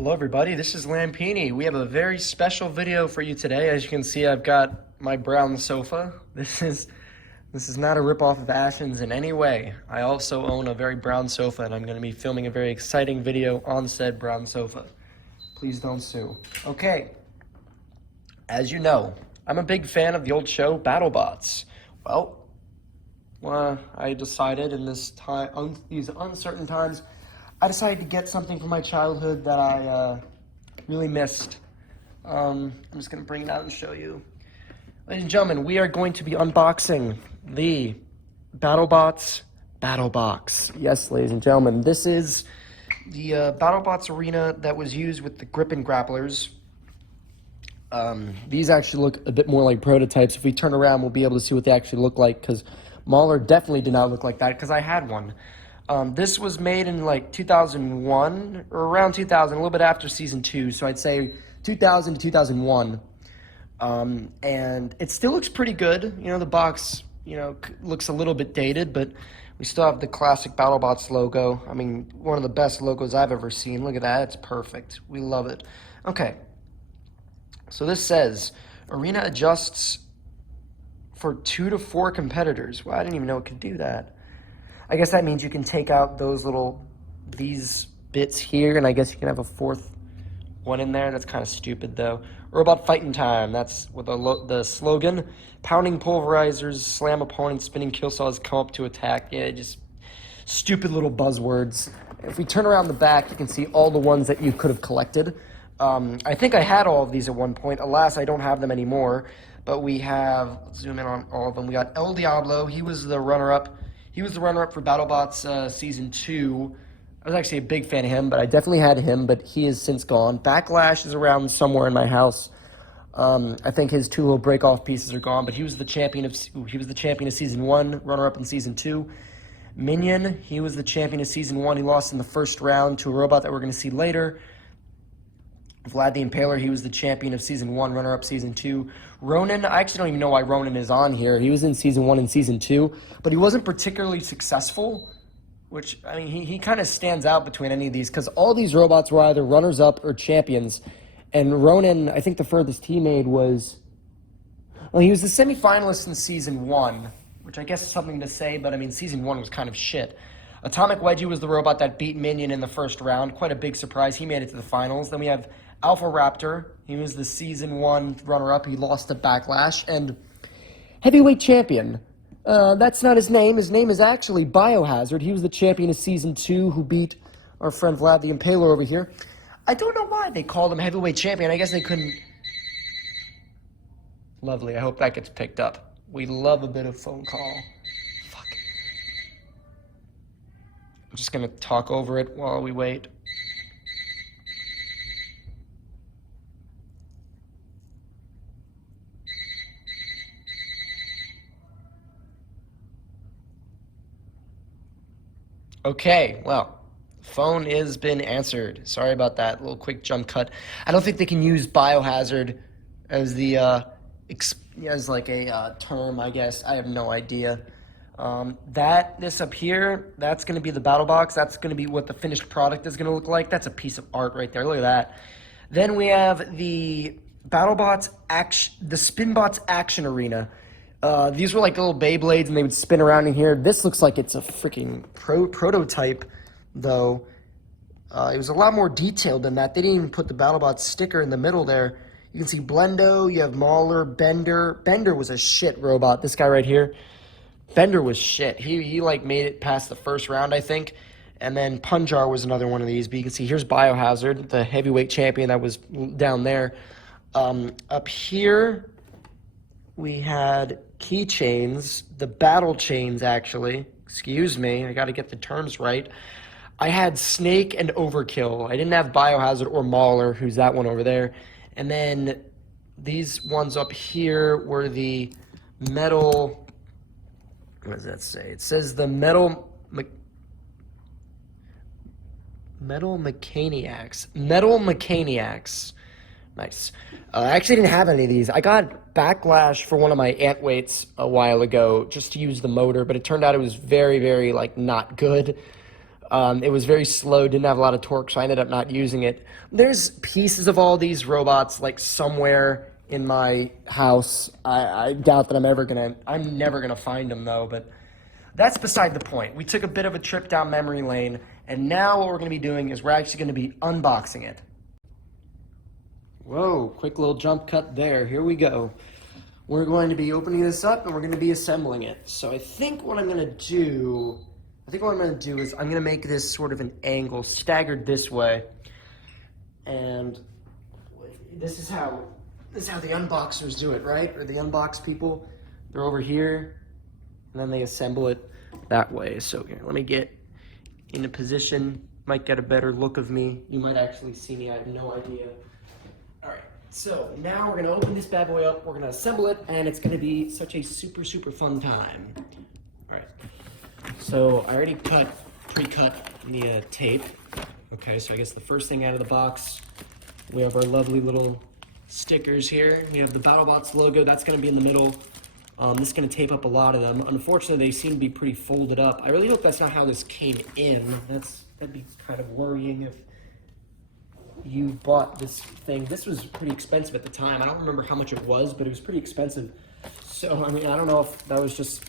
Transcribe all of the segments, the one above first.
Hello everybody, this is Lampini. We have a very special video for you today. As you can see, I've got my brown sofa. This is not a ripoff of Ashen's in any way. I also own a very brown sofa and I'm going to be filming a very exciting video on said brown sofa. Please don't sue. Okay, as you know, I'm a big fan of the old show Battlebots. Well, I decided in these uncertain times, I decided to get something from my childhood that I really missed. I'm just going to bring it out and show you. Ladies and gentlemen, we are going to be unboxing the Battlebots Battlebox. Yes, ladies and gentlemen, this is the Battlebots arena that was used with the grip and grapplers. These actually look a bit more like prototypes. If we turn around, we'll be able to see what they actually look like, because Mauler definitely did not look like that, because I had one. This was made in like 2001, or around 2000, a little bit after Season 2, so I'd say 2000 to 2001. And it still looks pretty good. You know, the box, looks a little bit dated, but we still have the classic BattleBots logo. I mean, one of the best logos I've ever seen. Look at that, it's perfect. We love it. Okay, so this says, arena adjusts for 2 to 4 competitors. Well, I didn't even know it could do that. I guess that means you can take out these bits here, and I guess you can have a fourth one in there. That's kind of stupid, though. Robot fighting time. That's what the slogan. Pounding pulverizers, slam opponents, spinning kill saws, come up to attack. Yeah, just stupid little buzzwords. If we turn around the back, you can see all the ones that you could have collected. I think I had all of these at one point. Alas, I don't have them anymore. But we have, let's zoom in on all of them. We got El Diablo. He was the runner-up. He was the runner-up for BattleBots Season 2. I was actually a big fan of him, but I definitely had him, but he is since gone. Backlash is around somewhere in my house. I think his 2 little break-off pieces are gone, but he was the champion of Season 1, runner-up in Season 2. Minion, he was the champion of Season 1. He lost in the first round to a robot that we're going to see later. Vlad the Impaler, he was the champion of Season 1, runner-up Season 2. Ronan, I actually don't even know why Ronan is on here. He was in Season 1 and Season 2, but he wasn't particularly successful, which, I mean, he kind of stands out between any of these, because all these robots were either runners-up or champions, and Ronan, I think the furthest he made was, well, he was the semifinalist in Season 1, which I guess is something to say, but, I mean, Season 1 was kind of shit. Atomic Wedgie was the robot that beat Minion in the first round. Quite a big surprise. He made it to the finals. Then we have Alpha Raptor. He was the Season 1 runner-up. He lost to Backlash. And Heavyweight Champion. That's not his name. His name is actually Biohazard. He was the champion of Season 2 who beat our friend Vlad the Impaler over here. I don't know why they called him Heavyweight Champion. I guess they couldn't... Lovely. I hope that gets picked up. We love a bit of phone call. Fuck. I'm just going to talk over it while we wait. Okay, well, phone has been answered. Sorry about that little quick jump cut. I don't think they can use Biohazard as the as like a term, I guess. I have no idea. This up here, that's going to be the battle box. That's going to be what the finished product is going to look like. That's a piece of art right there. Look at that. Then we have the Battlebots the Spinbots Action Arena. These were like little Beyblades, and they would spin around in here. This looks like it's a freaking prototype, though. It was a lot more detailed than that. They didn't even put the BattleBots sticker in the middle there. You can see Blendo, you have Mauler, Bender. Bender was a shit robot, this guy right here. Bender was shit. He like made it past the first round, I think. And then Punjar was another one of these. But you can see here's Biohazard, the heavyweight champion that was down there. Up here, we had keychains, the battle chains, actually. Excuse me, I got to get the terms right. I had Snake and Overkill. I didn't have Biohazard or Mauler, who's that one over there. And then these ones up here were the metal... What does that say? It says the Metal Mechaniacs. Metal Mechaniacs. Nice. I actually didn't have any of these. I got Backlash for one of my ant weights a while ago just to use the motor, but it turned out it was very, very, like, not good. It was very slow, didn't have a lot of torque, so I ended up not using it. There's pieces of all these robots like somewhere in my house. I doubt that I'm never gonna find them though, but that's beside the point. We took a bit of a trip down memory lane, and now what we're gonna be doing is we're actually gonna be unboxing it. Whoa, quick little jump cut there. Here we go. We're going to be opening this up and we're going to be assembling it. So I think what I'm going to do is I'm going to make this sort of an angle staggered this way. And this is how the unboxers do it, right? Or the unbox people. They're over here and then they assemble it that way. So here, let me get in a position. Might get a better look of me. You might actually see me. I have no idea. All right, so now we're gonna open this bad boy up, we're gonna assemble it, and it's gonna be such a super, super fun time. All right, so I already pre-cut the tape. Okay, so I guess the first thing out of the box, we have our lovely little stickers here. We have the Battlebots logo, that's gonna be in the middle. This is gonna tape up a lot of them. Unfortunately, they seem to be pretty folded up. I really hope that's not how this came in. That'd be kind of worrying if you bought this thing. This was pretty expensive at the time. I don't remember how much it was, but it was pretty expensive. So, I mean, I don't know if that was just,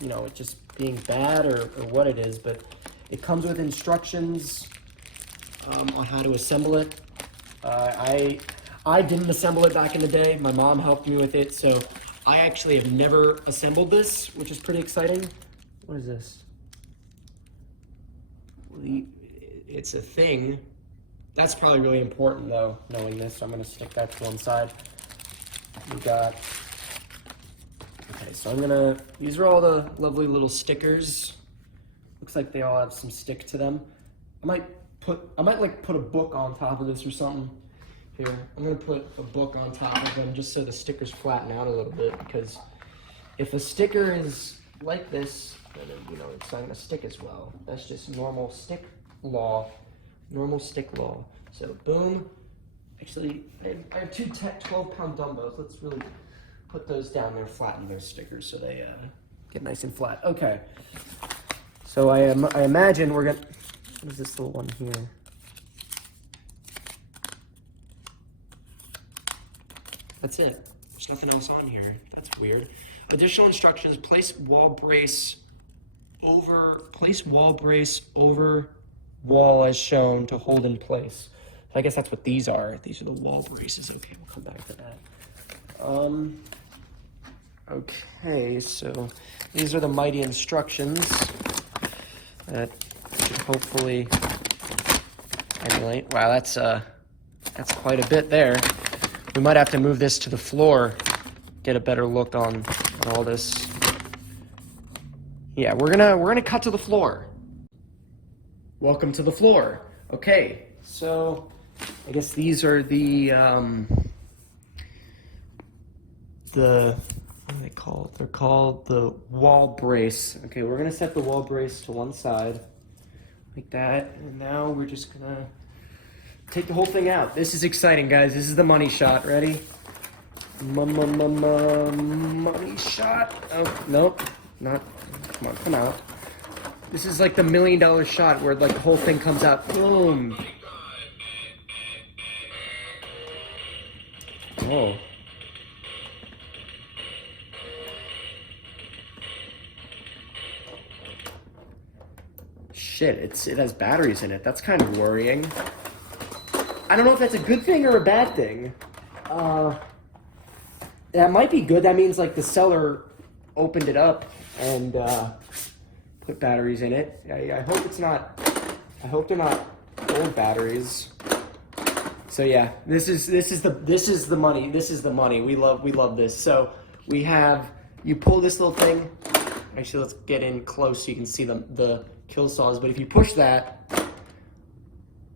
you know, just being bad or what it is, but it comes with instructions on how to assemble it. I didn't assemble it back in the day. My mom helped me with it, so I actually have never assembled this, which is pretty exciting. What is this? It's a thing. That's probably really important though, knowing this, so I'm gonna stick that to one side. We got, okay, so these are all the lovely little stickers. Looks like they all have some stick to them. I might like put a book on top of this or something. Here, I'm gonna put a book on top of them just so the stickers flatten out a little bit, because if a sticker is like this, then you know, it's not gonna stick as well. That's just normal stick law. Normal stick law. So boom. Actually, I have two 12-pound dumbbells. Let's really put those down there, flatten those stickers so they get nice and flat. Okay. So I imagine we're gonna. What is this little one here? That's it. There's nothing else on here. That's weird. Additional instructions: place wall brace over wall as shown to hold in place. So I guess that's what these are. These are the wall braces. Okay, we'll come back to that. Okay, so these are the mighty instructions that should hopefully emulate. Wow, that's quite a bit there. We might have to move this to the floor, get a better look on all this. Yeah, we're gonna cut to the floor. Welcome to the floor. Okay, so I guess these are the what are they called? They're called the wall brace. Okay, we're gonna set the wall brace to one side like that, and now we're just gonna take the whole thing out. This is exciting, guys. This is the money shot. Ready? Money shot. Oh, nope, not. Come on, come out. This is like the $1 million shot where like the whole thing comes out. Boom. Whoa. Shit, it has batteries in it. That's kind of worrying. I don't know if that's a good thing or a bad thing. That might be good. That means like the seller opened it up and put batteries in it. I hope it's not. I hope they're not old batteries. So yeah, this is the money. This is the money. We love this. So we have, you pull this little thing. Actually, let's get in close so you can see the kill saws. But if you push that,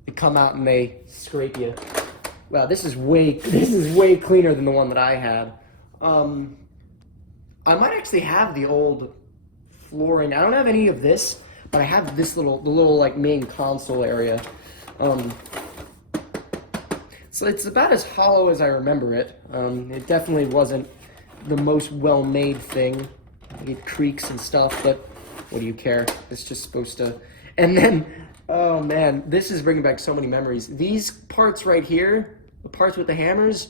they come out and they scrape you. Wow, this is way cleaner than the one that I had. I might actually have the old flooring. I don't have any of this, but I have this the little like main console area. So it's about as hollow as I remember it. It definitely wasn't the most well-made thing. It creaks and stuff, but what do you care? It's just supposed to. And then Oh man, this is bringing back so many memories. These parts right here, the parts with the hammers,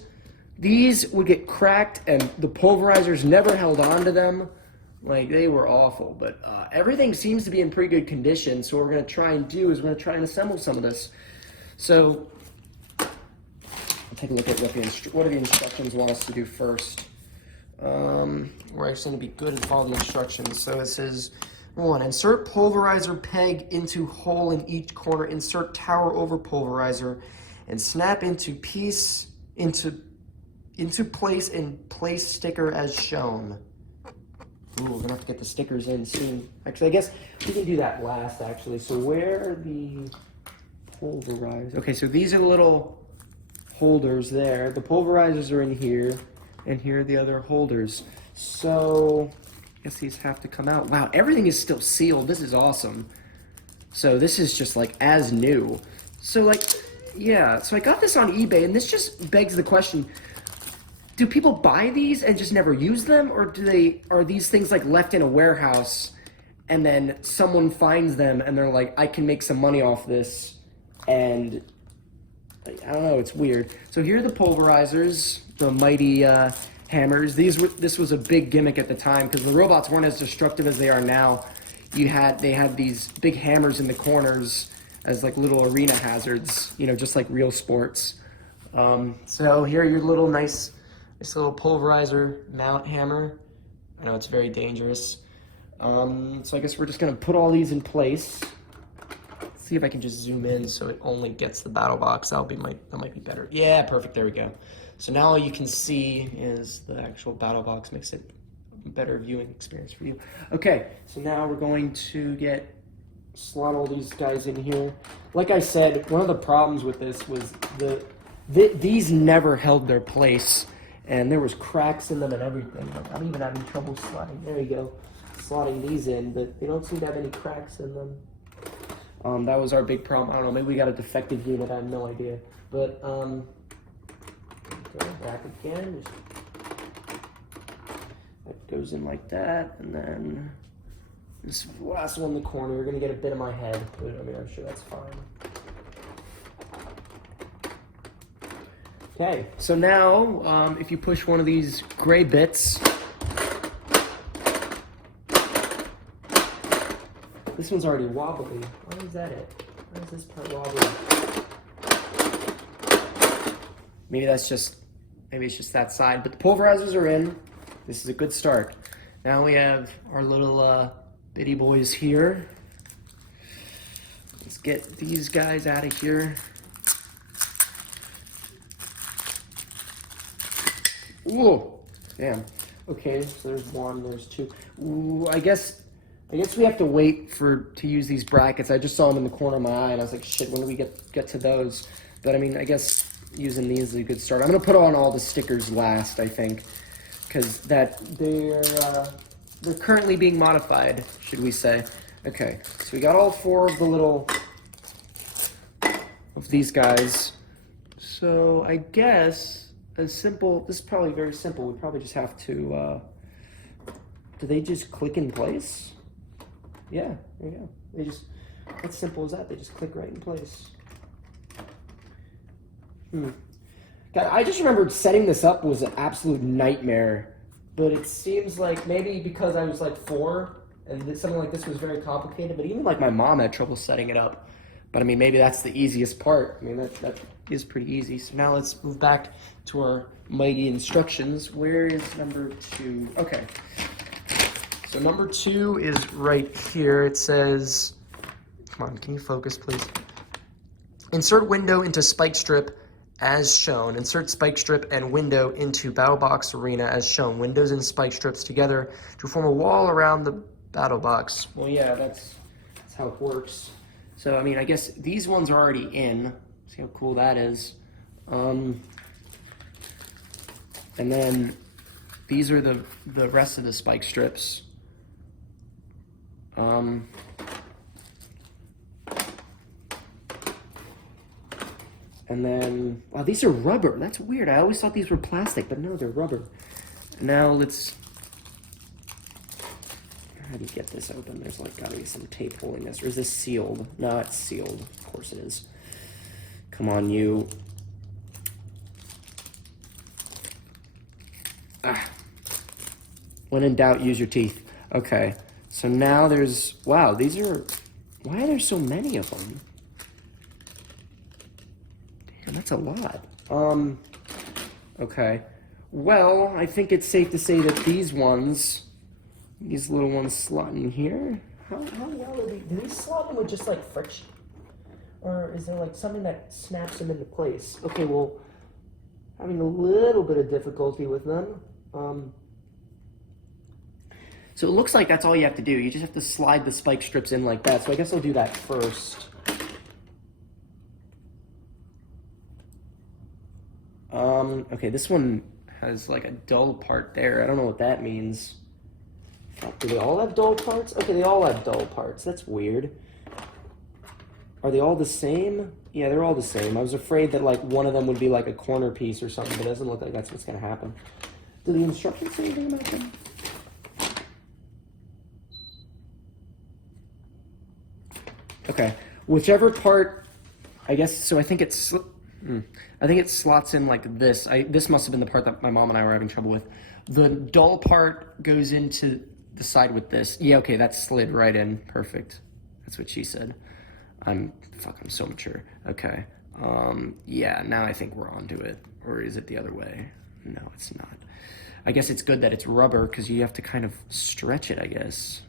these would get cracked and the pulverizers never held on to them. Like, they were awful, but everything seems to be in pretty good condition. So what we're going to try and do is we're going to try and assemble some of this. So I'll take a look at what do the instructions want us to do first. We're actually going to be good and follow the instructions. So it says, 1, insert pulverizer peg into hole in each corner. Insert tower over pulverizer and snap into place and place sticker as shown. Ooh, we're gonna have to get the stickers in soon. Actually, I guess we can do that last, actually. So where are the pulverizers? Okay, so these are the little holders there. The pulverizers are in here, and here are the other holders. So I guess these have to come out. Wow, everything is still sealed. This is awesome. So this is just like as new. So like, yeah, so I got this on eBay, and this just begs the question, do people buy these and just never use them, or are these things like left in a warehouse and then someone finds them and they're like, I can make some money off this, and I don't know, it's weird. So here are the pulverizers, the mighty hammers. This was a big gimmick at the time because the robots weren't as destructive as they are now. They had these big hammers in the corners as like little arena hazards, you know, just like real sports. So here are your little nice little pulverizer mount hammer. I know it's very dangerous. So I guess we're just gonna put all these in place. Let's see if I can just zoom in so it only gets the battle box. That might be better. Yeah, perfect, there we go. So now all you can see is the actual battle box. Makes it a better viewing experience for you. Okay, so now we're going to slot all these guys in here. Like I said, one of the problems with this was these never held their place. And there was cracks in them and everything. Like, I'm even having trouble slotting. There you go, slotting these in, but they don't seem to have any cracks in them. That was our big problem. I don't know. Maybe we got a defective unit. I have no idea. But go back again. That goes in like that, and then this last one in the corner. You're gonna get a bit of my head, but I mean, I'm sure that's fine. Okay, so now if you push one of these gray bits, this one's already wobbly. Why is that it? Why is this part wobbly? Maybe it's just that side, but the pulverizers are in. This is a good start. Now we have our little bitty boys here. Let's get these guys out of here. Ooh, damn. Okay, so there's one, there's two. Ooh, I guess we have to wait to use these brackets. I just saw them in the corner of my eye, and I was like, shit, when do we get to those? But I mean, I guess using these is a good start. I'm gonna put on all the stickers last, I think, because they're currently being modified, should we say? Okay, so we got all 4 of the little of these guys. So I guess. This is probably very simple. We probably just have to, do they just click in place? Yeah, there you go. It's simple as that. They just click right in place. God, I just remembered setting this up was an absolute nightmare, but it seems like maybe because I was like 4 and something like this was very complicated, but even like my mom had trouble setting it up. But I mean, maybe that's the easiest part. I mean, that is pretty easy. So now let's move back to our mighty instructions. Where is number 2? Okay. So number 2 is right here. It says, come on, can you focus, please? Insert window into spike strip as shown. Insert spike strip and window into battle box arena as shown. Windows and spike strips together to form a wall around the battle box. Well, yeah, that's how it works. So, I mean, I guess these ones are already in. See how cool that is. And then these are the rest of the spike strips. And then, wow, these are rubber. That's weird. I always thought these were plastic, but no, they're rubber. Now let's How do you get this open? There's like gotta be some tape holding this. Or is this sealed? No, it's sealed. Of course it is. Come on, you. Ah. When in doubt, use your teeth. Okay. So now there's, wow, these are, why are there so many of them? Damn, that's a lot. Okay. Well, I think it's safe to say that these ones, these little ones slot in here. How well do these slot in with just like friction? Or is there like something that snaps them into place? Okay, well, having a little bit of difficulty with them. So it looks like that's all you have to do. You just have to slide the spike strips in like that. So I guess I'll do that first. Okay, this one has like a dull part there. I don't know what that means. Do they all have dull parts? Okay, they all have dull parts. That's weird. Are they all the same? Yeah, they're all the same. I was afraid that like one of them would be like a corner piece or something, but it doesn't look like that's what's gonna happen. Do the instructions say anything about them? Okay, whichever part, I guess, so I think it's, I think it slots in like this. This must have been the part that my mom and I were having trouble with. The dull part goes into the side with this. Yeah, okay, that slid right in. Perfect. That's what she said. I'm so mature. Okay. Yeah, now I think we're onto it. Or is it the other way? No, it's not. I guess it's good that it's rubber because you have to kind of stretch it, I guess.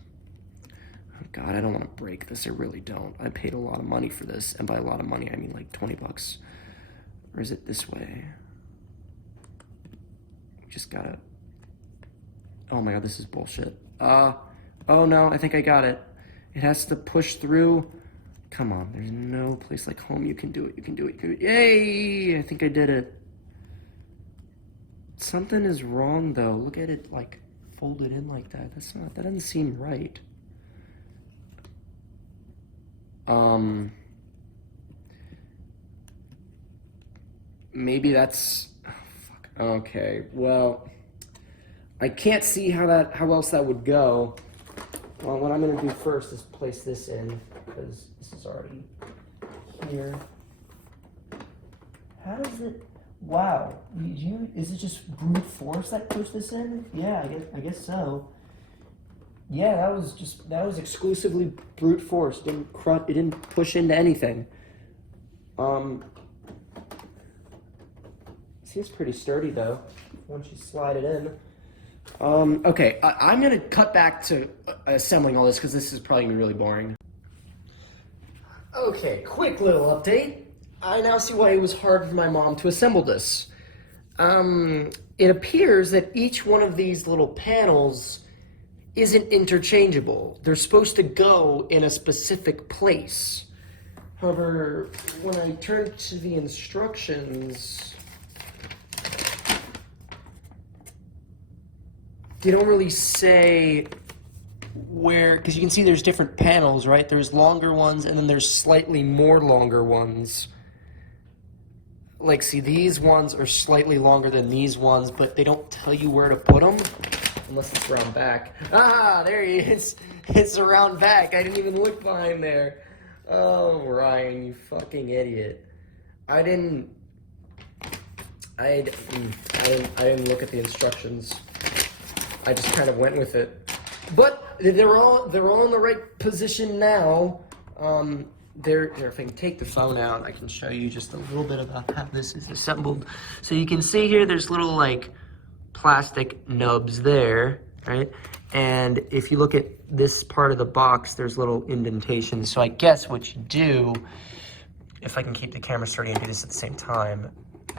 Oh God, I don't want to break this. I really don't. I paid a lot of money for this. And by a lot of money, I mean like 20 bucks. Or is it this way? Just gotta... Oh my God, this is bullshit. Oh no, I think I got it. It has to push through. Come on, there's no place like home. You can do it, you can do it, you can do it. Yay! I think I did it. Something is wrong though. Look at it like folded in like that. That doesn't seem right. Maybe that's, oh, fuck. Okay, well, I can't see how else that would go. Well, what I'm gonna do first is place this in, because this is already here. How does it, wow, is it just brute force that pushed this in? Yeah, I guess so. Yeah, that was exclusively brute force. It didn't push into anything. Seems pretty sturdy though, once you slide it in. Okay, I'm gonna cut back to assembling all this because this is probably gonna be really boring. Okay, quick little update. I now see why it was hard for my mom to assemble this. It appears that each one of these little panels isn't interchangeable. They're supposed to go in a specific place. However, when I turn to the instructions, they don't really say where, because you can see there's different panels, right? There's longer ones and then there's slightly more longer ones. Like, see, these ones are slightly longer than these ones, but they don't tell you where to put them. Unless it's around back. Ah, there he is. It's around back. I didn't even look behind there. Oh, Ryan, you fucking idiot. I didn't look at the instructions. I just kind of went with it. But they're all in the right position now. If I can take the phone out, I can show you just a little bit about how this is assembled. So you can see here, there's little like plastic nubs there, right? And if you look at this part of the box, there's little indentations. So I guess what you do, if I can keep the camera sturdy and do this at the same time,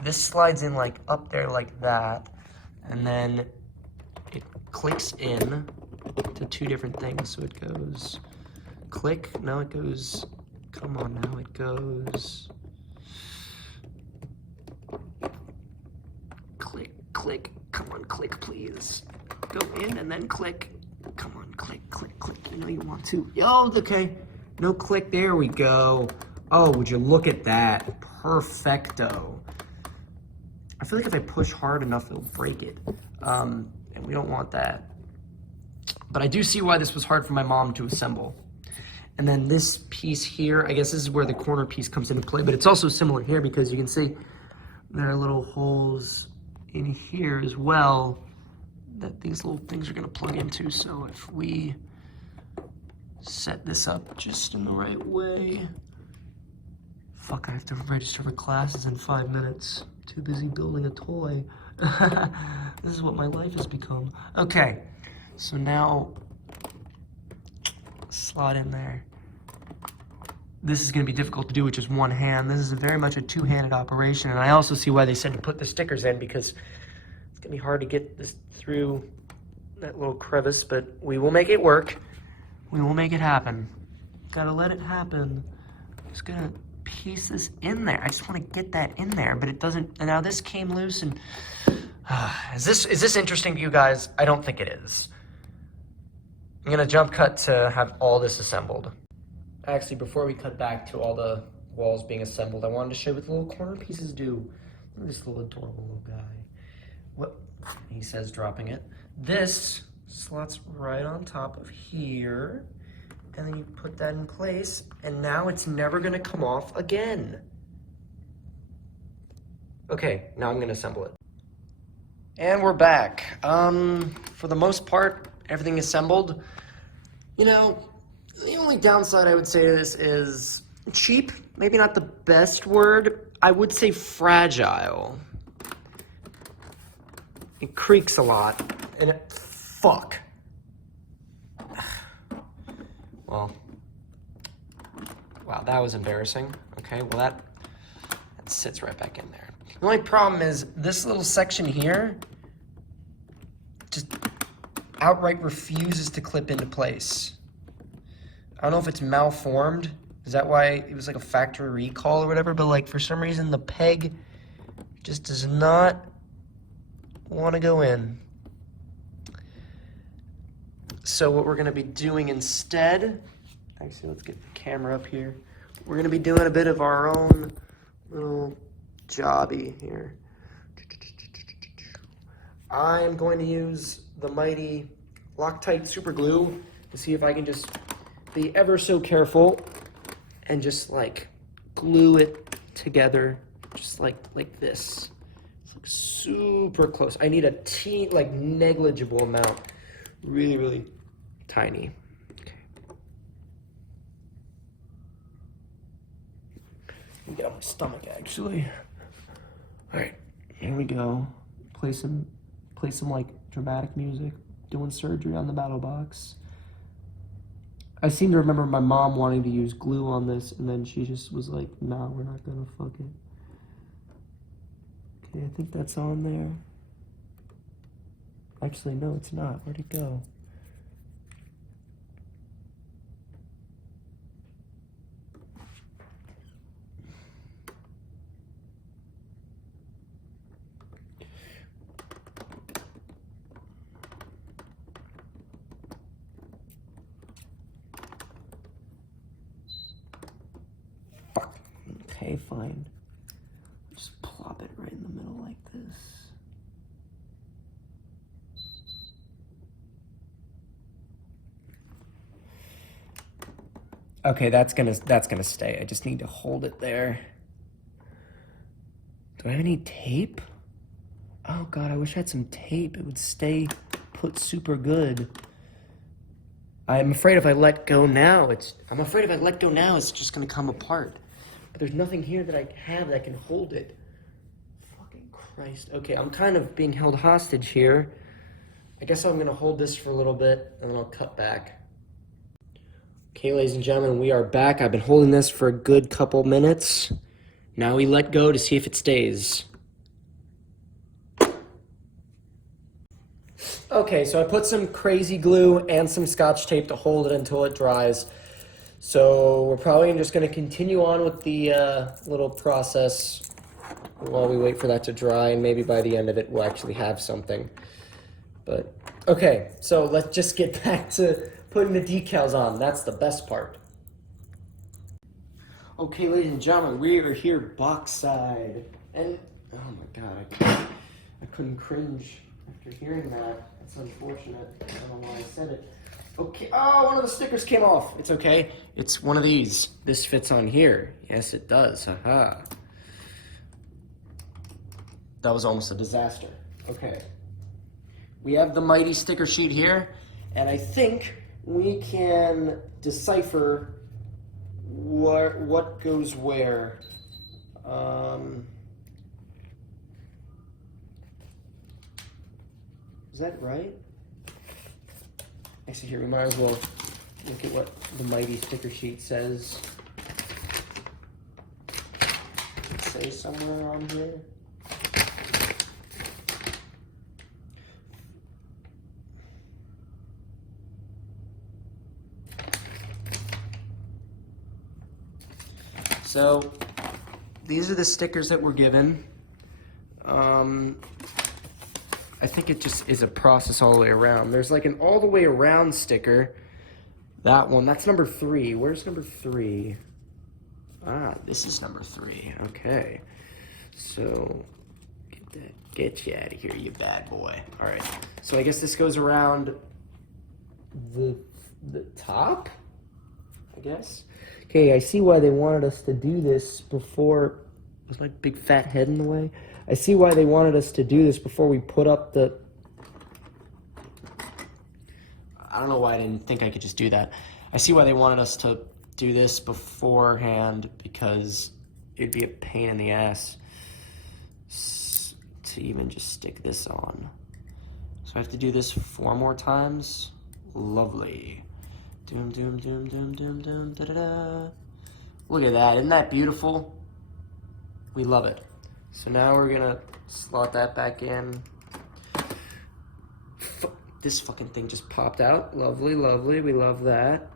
this slides in like up there like that, and then it clicks in to two different things. So it goes click, now it goes, come on now, it goes click, click, come on, click please. Go in and then click. Come on, click, click, click. You know you want to. Oh, okay. No click, there we go. Oh, would you look at that? Perfecto. I feel like if I push hard enough, it'll break it. And we don't want that. But I do see why this was hard for my mom to assemble. And then this piece here, I guess this is where the corner piece comes into play, but it's also similar here because you can see there are little holes in here as well that these little things are gonna plug into. So if we set this up just in the right way, fuck, I have to register for classes in 5 minutes. Too busy building a toy. This is what my life has become. Okay, so now slot in there. This is going to be difficult to do with just one hand. This is very much a two-handed operation, and I also see why they said to put the stickers in, because it's going to be hard to get this through that little crevice, but we will make it work. We will make it happen. Gotta let it happen. Just gonna piece this in there. I just want to get that in there, but it doesn't. And now this came loose, and is this interesting to you guys? I don't think it is. I'm gonna jump cut to have all this assembled. Actually, before we cut back to all the walls being assembled, I wanted to show you what the little corner pieces do. Look at this little adorable little guy. What he says, dropping it. This slots right on top of here, and then you put that in place, and now it's never gonna come off again. Okay, now I'm gonna assemble it. And we're back. For the most part, everything assembled. You know, the only downside I would say to this is cheap. Maybe not the best word. I would say fragile. It creaks a lot, and fuck. Well, wow, that was embarrassing. Okay, well that sits right back in there. The only problem is this little section here just outright refuses to clip into place. I don't know if it's malformed. Is that why it was like a factory recall or whatever? But like for some reason the peg just does not want to go in. So what we're gonna be doing instead, actually let's get the camera up here. We're gonna be doing a bit of our own little jobby here. I'm going to use the mighty Loctite super glue to see if I can just be ever so careful and just like glue it together, just like this. It's like super close. I need a negligible amount, really, really tiny. Okay. Let me get on my stomach actually. All right, here we go. Play some like dramatic music. Doing surgery on the Battlebots. I seem to remember my mom wanting to use glue on this, and then she just was like, "Nah, we're not gonna fuck it." Okay, I think that's on there. Actually, no, it's not. Where'd it go? Fuck. Okay, fine. Just plop it right in the middle like this. Okay, that's gonna stay. I just need to hold it there. Do I have any tape? Oh god, I wish I had some tape. It would stay put super good. I'm afraid if I let go now, it's just gonna come apart. But there's nothing here that I have that can hold it. Fucking Christ. Okay, I'm kind of being held hostage here. I guess I'm gonna hold this for a little bit, and then I'll cut back. Okay, ladies and gentlemen, we are back. I've been holding this for a good couple minutes. Now we let go to see if it stays. Okay, so I put some crazy glue and some scotch tape to hold it until it dries. So we're probably just going to continue on with the little process while we wait for that to dry, and maybe by the end of it we'll actually have something. But okay, so let's just get back to putting the decals on. That's the best part. Okay, ladies and gentlemen, we are here box side. And, oh my god, I couldn't cringe after hearing that. That's unfortunate. I don't know why I said it. Okay. Oh, one of the stickers came off. It's okay. It's one of these. This fits on here. Yes, it does. Haha. That was almost a disaster. Okay. We have the mighty sticker sheet here, and I think we can decipher what goes where. Is that right? Actually, here, we might as well look at what the mighty sticker sheet says. It says somewhere on here. So, these are the stickers that we're given. I think it just is a process all the way around. There's like an all the way around sticker. That one, that's number 3. Where's number 3? Ah, this is number 3. Okay. So, get you out of here, you bad boy. All right. So I guess this goes around the top, I guess. Okay, I see why they wanted us to do this before. Was my big fat head in the way? I see why they wanted us to do this before we put up the... I don't know why I didn't think I could just do that. I see why they wanted us to do this beforehand, because it'd be a pain in the ass to even just stick this on. So I have to do this 4 more times. Lovely. Doom, doom, doom, doom, doom, doom, da da da. Look at that. Isn't that beautiful? We love it. So now we're gonna slot that back in. This fucking thing just popped out. Lovely, lovely. We love that.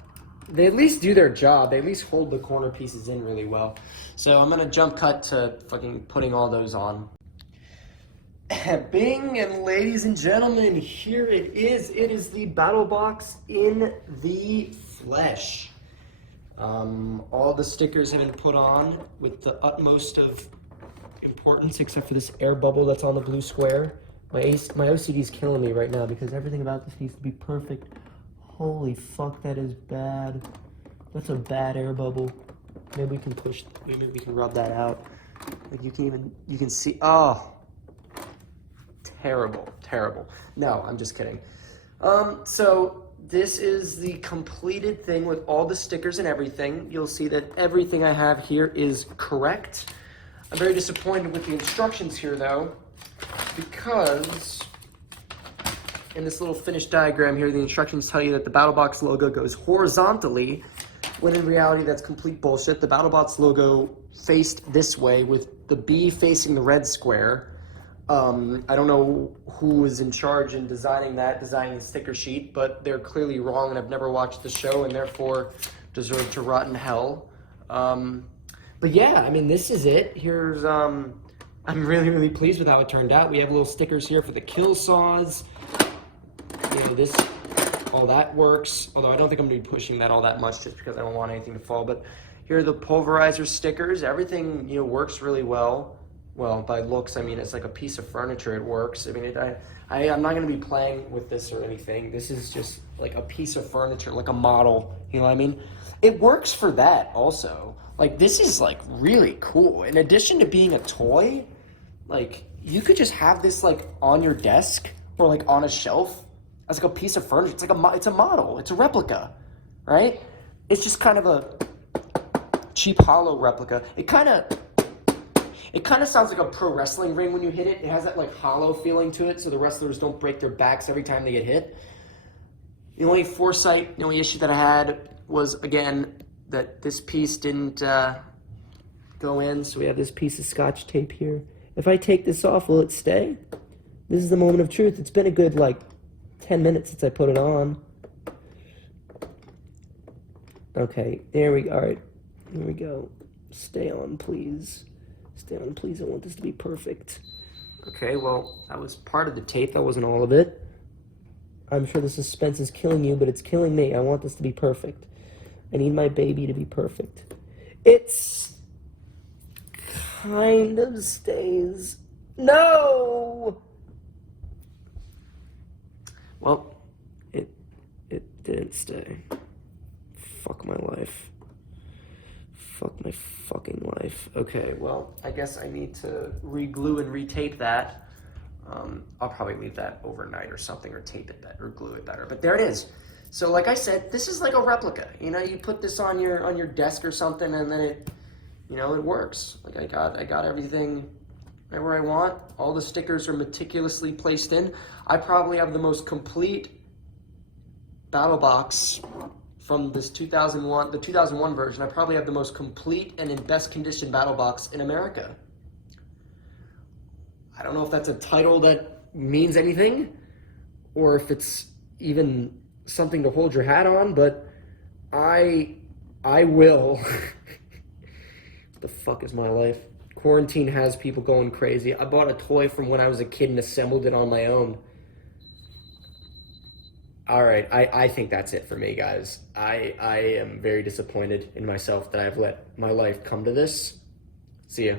They at least do their job. They at least hold the corner pieces in really well. So I'm gonna jump cut to fucking putting all those on. Bing, and ladies and gentlemen, here it is. It is the Battlebox in the flesh. All the stickers have been put on with the utmost of importance, except for this air bubble that's on the blue square. My OCD is killing me right now because everything about this needs to be perfect. Holy fuck, that is bad. That's a bad air bubble. Maybe we can maybe we can rub that out. Like you can see, oh. Terrible, terrible. No, I'm just kidding. So this is the completed thing with all the stickers and everything. You'll see that everything I have here is correct. I'm very disappointed with the instructions here though, because in this little finished diagram here, the instructions tell you that the BattleBox logo goes horizontally, when in reality that's complete bullshit. The BattleBots logo faced this way with the B facing the red square. I don't know who is in charge in designing the sticker sheet, but they're clearly wrong and have never watched the show and therefore deserve to rot in hell. But yeah, I mean, this is it. Here's, I'm really, really pleased with how it turned out. We have little stickers here for the kill saws. You know, all that works. Although I don't think I'm gonna be pushing that all that much just because I don't want anything to fall. But here are the pulverizer stickers. Everything, works really well. Well, by looks, I mean, it's like a piece of furniture. It works. I mean, I'm not going to be playing with this or anything. This is just like a piece of furniture, like a model. You know what I mean? It works for that also. Like, this is like really cool. In addition to being a toy, like, you could just have this like on your desk or like on a shelf as like a piece of furniture. It's like it's a model. It's a replica, right? It's just kind of a cheap hollow replica. It kind of sounds like a pro wrestling ring when you hit it. It has that like hollow feeling to it, so the wrestlers don't break their backs every time they get hit. The only foresight, the only issue that I had was, again, that this piece didn't go in, so we have this piece of Scotch tape here. If I take this off, will it stay? This is the moment of truth. It's been a good, 10 minutes since I put it on. Okay, there we go. All right, here we go. Stay on, please. Stay on, please. I want this to be perfect. Okay, well, that was part of the tape. That wasn't all of it. I'm sure the suspense is killing you, but it's killing me. I want this to be perfect. I need my baby to be perfect. It's kind of stays. No! Well, it didn't stay. Fuck my life. Fuck my fucking life. Okay, well, I guess I need to re-glue and retape that. I'll probably leave that overnight or something, or tape it better, or glue it better. But there it is. So like I said, this is like a replica. You know, you put this on your desk or something, and then it, you know, it works. Like I got everything right where I want. All the stickers are meticulously placed in. I probably have the most complete battle box from this 2001, the 2001 version. I probably have the most complete and in best condition battle box in America. I don't know if that's a title that means anything, or if it's even something to hold your hat on, but I will. What the fuck is my life? Quarantine has people going crazy. I bought a toy from when I was a kid and assembled it on my own. All right, I think that's it for me, guys. I am very disappointed in myself that I've let my life come to this. See ya.